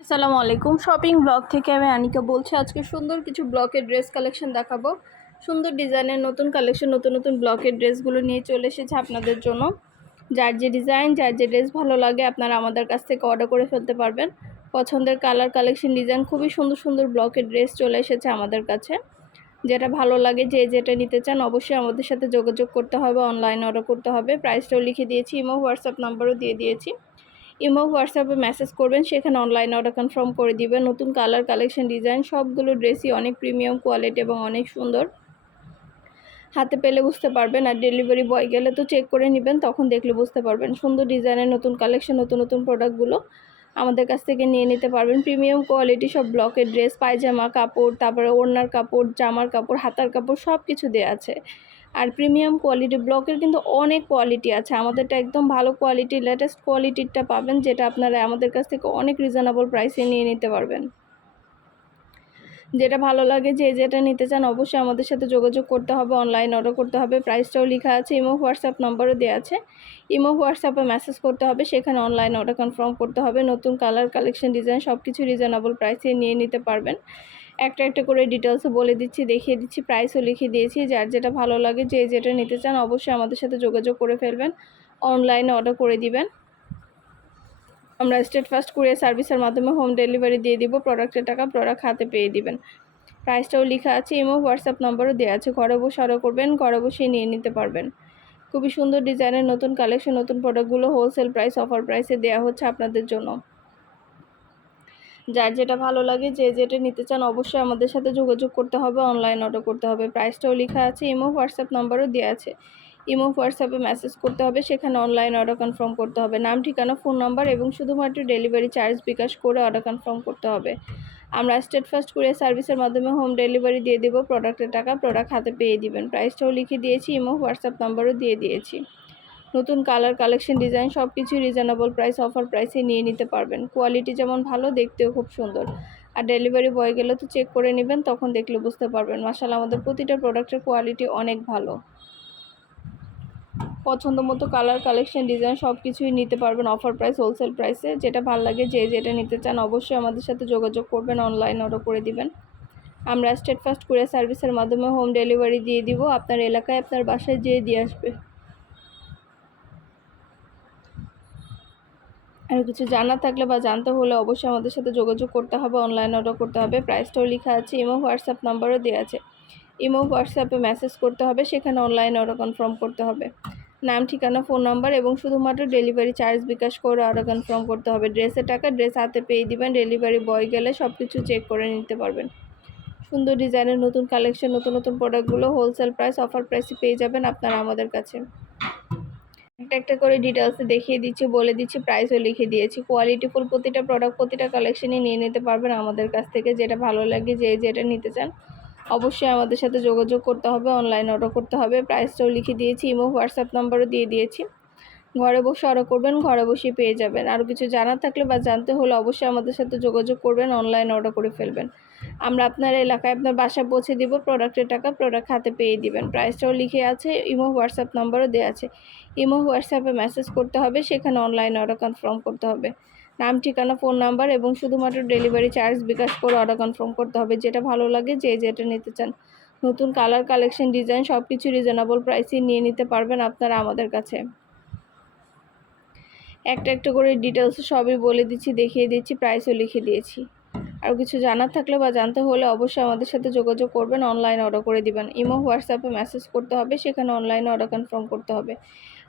আসসালামু আলাইকুম shopping blog থেকে আমি আনিকা বলছি। আজকে সুন্দর কিছু ব্লকের ড্রেস কালেকশন দেখাবো। সুন্দর ডিজাইনের নতুন কালেকশন, নতুন নতুন ব্লকের ড্রেসগুলো নিয়ে চলে এসেছে আপনাদের জন্য। যার যে ডিজাইন, যার যে ড্রেস ভালো লাগে আপনারা আমাদের কাছ থেকে অর্ডার করে ফেলতে পারবেন। পছন্দের কালার, কালেকশন, ডিজাইন, খুবই সুন্দর সুন্দর ব্লকের ড্রেস চলে এসেছে আমাদের কাছে। যেটা ভালো লাগে, যে যেটা নিতে চান অবশ্যই আমাদের সাথে যোগাযোগ করতে হবে, অনলাইন অর্ডার করতে হবে। প্রাইসটাও লিখে দিয়েছি, ইমো হোয়াটসঅ্যাপ নাম্বারও দিয়ে দিয়েছি। ইমো হোয়াটসঅ্যাপে মেসেজ করবেন, সেখানে অনলাইন অর্ডার কনফার্ম করে দিবেন। নতুন কালার, কালেকশন, ডিজাইন সবগুলো ড্রেসই অনেক প্রিমিয়াম কোয়ালিটি এবং অনেক সুন্দর। হাতে পেলে বুঝতে পারবেন, আর ডেলিভারি বয় গেলে তো চেক করে নেবেন, তখন দেখলে বুঝতে পারবেন। সুন্দর ডিজাইনের নতুন কালেকশন, নতুন নতুন প্রোডাক্টগুলো আমাদের কাছ থেকে নিয়ে নিতে পারবেন। প্রিমিয়াম কোয়ালিটি সব ব্লকের ড্রেস, পায়জামা কাপড়, তারপরে ওড়নার কাপড়, জামার কাপড়, হাতার কাপড় সব কিছু দেওয়া আছে। আর প্রিমিয়াম কোয়ালিটি ব্লকের কিন্তু অনেক কোয়ালিটি আছে, আমাদেরটা একদম ভালো কোয়ালিটি, লেটেস্ট কোয়ালিটিরটা পাবেন, যেটা আপনারা আমাদের কাছ থেকে অনেক রিজনেবল প্রাইসে নিয়ে নিতে পারবেন। যেটা ভালো লাগে, যে যেটা নিতে চান অবশ্যই আমাদের সাথে যোগাযোগ করতে হবে, অনলাইন অর্ডার করতে হবে। প্রাইসটাও লেখা আছে, ইমো হোয়াটসঅ্যাপ নাম্বারও দেওয়া আছে। ইমো হোয়াটসঅ্যাপে মেসেজ করতে হবে, সেখানে অনলাইন অর্ডার কনফার্ম করতে হবে। নতুন কালার, কালেকশন, ডিজাইন সব কিছু রিজনেবল প্রাইসে নিয়ে নিতে পারবেন। একটা একটা করে ডিটেলসও বলে দিচ্ছি, দেখিয়ে দিচ্ছি, প্রাইসও লিখে দিয়েছি। যার যেটা ভালো লাগে, যে যেটা নিতে চান অবশ্যই আমাদের সাথে যোগাযোগ করে ফেলবেন, অনলাইনে অর্ডার করে দিবেন। আমরা স্টেট ফার্স্ট কুরিয়ার সার্ভিসের মাধ্যমে হোম ডেলিভারি দিয়ে দিব। প্রোডাক্টের টাকা প্রোডাক্ট হাতে পেয়ে দিবেন। প্রাইসটাও লেখা আছে, ইমো হোয়াটসঅ্যাপ নাম্বারও দেওয়া আছে। ঘরে বসে অর্ডার করবেন, ঘরে বসেই নিয়ে নিতে পারবেন। খুবই সুন্দর ডিজাইনের নতুন কালেকশন, নতুন প্রোডাক্টগুলো হোলসেল প্রাইস, অফার প্রাইসে দেওয়া হচ্ছে আপনাদের জন্য। যার যেটা ভালো লাগে, যে যেটা নিতে চান অবশ্যই আমাদের সাথে যোগাযোগ করতে হবে, অনলাইন অর্ডার করতে হবে। প্রাইসটাও লেখা আছে, ইমো হোয়াটসঅ্যাপ নাম্বারও দেওয়া আছে। ইমো হোয়াটসঅ্যাপে মেসেজ করতে হবে, সেখানে অনলাইন অর্ডার কনফার্ম করতে হবে। নাম, ঠিকানা, ফোন নাম্বার এবং শুধুমাত্র ডেলিভারি চার্জ বিকাশ করে অর্ডার কনফার্ম করতে হবে। আমরা স্টেট ফার্স্ট কুরিয়ার সার্ভিসের মাধ্যমে হোম ডেলিভারি দিয়ে দেবো। প্রোডাক্টের টাকা প্রোডাক্ট হাতে পেয়ে দিবেন। প্রাইসটাও লিখে দিয়েছি, ইমো হোয়াটসঅ্যাপ নাম্বারও দিয়ে দিয়েছি। নতুন কালার, কালেকশন, ডিজাইন সব কিছুই রিজনেবল প্রাইস, অফার প্রাইসে নিয়ে নিতে পারবেন। কোয়ালিটি যেমন ভালো, দেখতেও খুব সুন্দর। আর ডেলিভারি বয় গেলে তো চেক করে নেবেন, তখন দেখলে বুঝতে পারবেন। মাশাআল্লাহ, আমাদের প্রতিটা প্রোডাক্টের কোয়ালিটি অনেক ভালো। পছন্দ মতো কালার, কালেকশন, ডিজাইন সব কিছুই নিতে পারবেন অফার প্রাইস, হোলসেল প্রাইসে। যেটা ভালো লাগে, যে যেটা নিতে চান অবশ্যই আমাদের সাথে যোগাযোগ করবেন, অনলাইন অর্ডার করে দিবেন। আমরা স্টেট ফার্স্ট কুরিয়ার সার্ভিসের মাধ্যমে হোম ডেলিভারি দিয়ে দিব, আপনার এলাকায় আপনার বাসায় যেয়ে দিয়ে আসবে। আর কিছু জানা থাকলে বা জানতে হলে অবশ্যই আমাদের সাথে যোগাযোগ করতে হবে, অনলাইন অর্ডার করতে হবে। প্রাইসটাও লেখা আছে, ইমো হোয়াটসঅ্যাপ নাম্বারও দেওয়া আছে। ইমো হোয়াটসঅ্যাপে মেসেজ করতে হবে, সেখানে অনলাইন অর্ডার কনফার্ম করতে হবে। নাম, ঠিকানা, ফোন নাম্বার এবং শুধুমাত্র ডেলিভারি চার্জ বিকাশ করে অর্ডার কনফার্ম করতে হবে। ড্রেসের টাকা ড্রেস হাতে পেয়ে দিবেন, ডেলিভারি বয় গেলে সব কিছু চেক করে নিতে পারবেন। সুন্দর ডিজাইনের নতুন কালেকশন, নতুন নতুন প্রোডাক্টগুলো হোলসেল প্রাইস, অফার প্রাইসে পেয়ে যাবেন আপনারা আমাদের কাছে। একটা একটা করে ডিটেলসে দেখিয়ে দিচ্ছি, বলে দিচ্ছি, প্রাইসও লিখে দিয়েছি। কোয়ালিটিফুল প্রতিটা প্রোডাক্ট, প্রতিটা কালেকশনই নিয়ে নিতে পারবেন আমাদের কাছ থেকে। যেটা ভালো লাগে, যে যেটা নিতে চান অবশ্যই আমাদের সাথে যোগাযোগ করতে হবে, অনলাইন অর্ডার করতে হবে। প্রাইসটাও লিখে দিয়েছি, ইমো হোয়াটসঅ্যাপ নাম্বারও দিয়ে দিয়েছি। ঘরে বসে অর্ডার করবেন, ঘরে বসেই পেয়ে যাবেন। আরও কিছু জানার থাকলে বা জানতে হলে অবশ্যই আমাদের সাথে যোগাযোগ করবেন, অনলাইন অর্ডার করে ফেলবেন। আমরা আপনার এলাকায় আপনার বাসায় পৌঁছে দিব। প্রোডাক্টের টাকা প্রোডাক্ট হাতে পেয়ে দিবেন। প্রাইসটাও লিখে আছে, ইমো হোয়াটসঅ্যাপ নাম্বারও দেওয়া আছে। ইমো হোয়াটসঅ্যাপে মেসেজ করতে হবে, সেখানে অনলাইন অর্ডার কনফার্ম করতে হবে। নাম, ঠিকানা, ফোন নাম্বার এবং শুধুমাত্র ডেলিভারি চার্জ বিকাশ করে অর্ডার কনফার্ম করতে হবে। যেটা ভালো লাগে, যে যেটা নিতে চান নতুন কালার, কালেকশন, ডিজাইন সব কিছু রিজনেবল প্রাইসে নিয়ে নিতে পারবেন আপনারা আমাদের কাছে। একটা একটা করে ডিটেলস সবই বলে দিচ্ছি, দেখিয়ে দিচ্ছি, প্রাইসও লিখে দিয়েছি। আর কিছু জানার থাকলে বা জানতে হলে অবশ্যই আমাদের সাথে যোগাযোগ করবেন, অনলাইন অর্ডার করে দিবেন। ইমো হোয়াটসঅ্যাপে মেসেজ করতে হবে, সেখানে অনলাইনে অর্ডার কনফার্ম করতে হবে।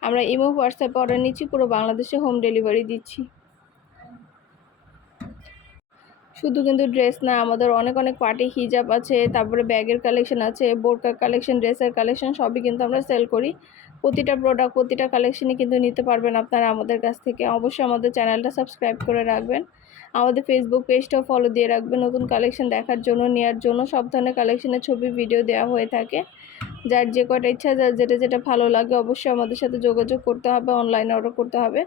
আমরা ইমো হোয়াটসঅ্যাপে অর্ডার নিচ্ছি, পুরো বাংলাদেশে হোম ডেলিভারি দিচ্ছি। শুধু কিন্তু ড্রেস না, আমাদের অনেক অনেক পার্টি হিজাব আছে, তারপরে ব্যাগের কালেকশন আছে, বোরকার কালেকশন, ড্রেসের কালেকশন সবই কিন্তু আমরা সেল করি। প্রতিটা প্রোডাক্ট, প্রতিটা কালেকশনই কিন্তু নিতে পারবেন আপনারা আমাদের কাছ থেকে। অবশ্যই আমাদের চ্যানেলটা সাবস্ক্রাইব করে রাখবেন, আমাদের ফেসবুক পেজটাও ফলো দিয়ে রাখবেন। নতুন কালেকশন দেখার জন্য, নেওয়ার জন্য সব ধরনের কালেকশনের ছবি, ভিডিও দেওয়া হয়ে থাকে। যার যে কয়টা ইচ্ছা, যার যেটা যেটা ভালো লাগে অবশ্যই আমাদের সাথে যোগাযোগ করতে হবে, অনলাইন অর্ডার করতে হবে।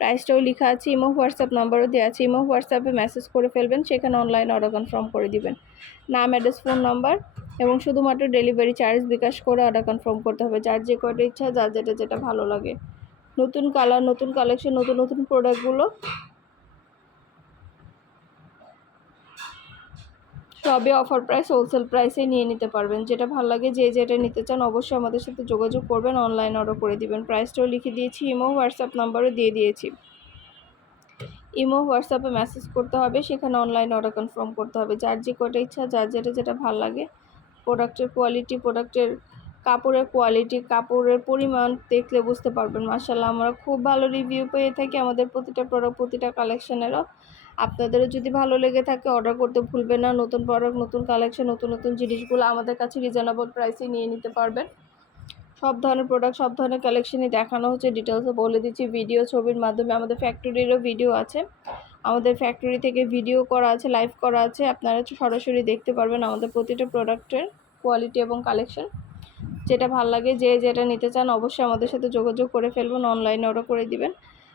প্রাইসটাও লেখা আছে, ইমো হোয়াটসঅ্যাপ নাম্বারও দেওয়া আছে। ইমো হোয়াটসঅ্যাপে মেসেজ করে ফেলবেন, সেখানে অনলাইন অর্ডার কনফার্ম করে দিবেন। নাম, অ্যাড্রেস, ফোন নাম্বার এবং শুধুমাত্র ডেলিভারি চার্জ বিকাশ করে অর্ডার কনফার্ম করতে হবে। যার যে কয়টা ইচ্ছা, যার যেটা যেটা ভালো লাগে। নতুন কালার, নতুন কালেকশন, নতুন নতুন প্রোডাক্টগুলো তবে অফার প্রাইস হোলসেল প্রাইসে নিয়ে নিতে পারবেন। যেটা ভালো লাগে যে যেটা নিতে চান অবশ্যই আমাদের সাথে যোগাযোগ করবেন, অনলাইন অর্ডার করে দিবেন। প্রাইসটাও লিখে দিয়েছি, ইমো হোয়াটসঅ্যাপ নাম্বারও দিয়ে দিয়েছি। ইমো হোয়াটসঅ্যাপে মেসেজ করতে হবে, সেখানে অনলাইন অর্ডার কনফার্ম করতে হবে। যার যে কটা ইচ্ছা, যার যেটা ভালো লাগে, প্রোডাক্টের কোয়ালিটি, প্রোডাক্টের কাপড়ের কোয়ালিটি, কাপড়ের পরিমাণ দেখলে বুঝতে পারবেন। মাশাআল্লাহ আমরা খুব ভালো রিভিউ পেয়ে থাকি আমাদের প্রতিটা প্রোডাক্ট, প্রতিটা কালেকশনেরও। আপনাদেরও যদি ভালো লেগে থাকে অর্ডার করতে ভুলবেন না। নতুন প্রোডাক্ট, নতুন কালেকশন, নতুন নতুন জিনিসগুলো আমাদের কাছে রিজনেবল প্রাইসে নিয়ে নিতে পারবেন। সব ধরনের প্রোডাক্ট, সব ধরনের কালেকশনই দেখানো হচ্ছে, ডিটেলসে বলে দিচ্ছি। ভিডিও, ছবির মাধ্যমে আমাদের ফ্যাক্টরিরও ভিডিও আছে, আমাদের ফ্যাক্টরি থেকে ভিডিও করা আছে, লাইভ করা আছে, আপনারা সরাসরি দেখতে পারবেন আমাদের প্রতিটা প্রোডাক্টের কোয়ালিটি এবং কালেকশন। যেটা ভালো লাগে যে যেটা নিতে চান অবশ্যই আমাদের সাথে যোগাযোগ করে ফেলবেন, অনলাইনে অর্ডার করে দিবেন।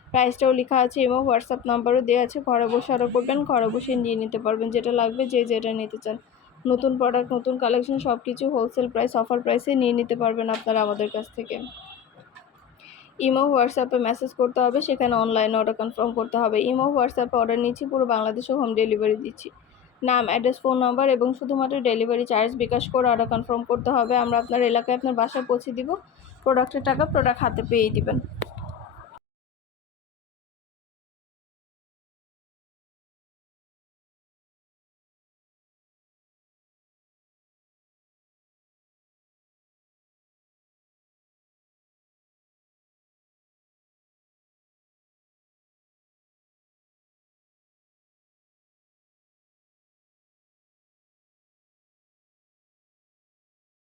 প্রাইসটাও লেখা আছে এবং হোয়াটসঅ্যাপ নাম্বারও দেওয়া আছে। ঘরে বসে অর্ডার করবেন, ঘরে বসে নিয়ে নিতে পারবেন যেটা লাগবে, যে যেটা নিতে চান। নতুন প্রোডাক্ট, নতুন কালেকশন সব কিছু হোলসেল প্রাইস, অফার প্রাইসে নিয়ে নিতে পারবেন আপনারা আমাদের কাছ থেকে। ইমো হোয়াটসঅ্যাপে মেসেজ করতে হবে, সেখানে অনলাইনে অর্ডার কনফার্ম করতে হবে। ইমো হোয়াটসঅ্যাপে অর্ডার নিচ্ছি, পুরো বাংলাদেশে হোম ডেলিভারি দিচ্ছি। নাম, অ্যাড্রেস, ফোন নাম্বার এবং শুধুমাত্র ডেলিভারি চার্জ বিকাশ করে অর্ডার কনফার্ম করতে হবে। আমরা আপনার এলাকায় আপনার বাসায় পৌঁছে দিব। প্রোডাক্টের টাকা প্রোডাক্ট হাতে পেয়েই দিবেন।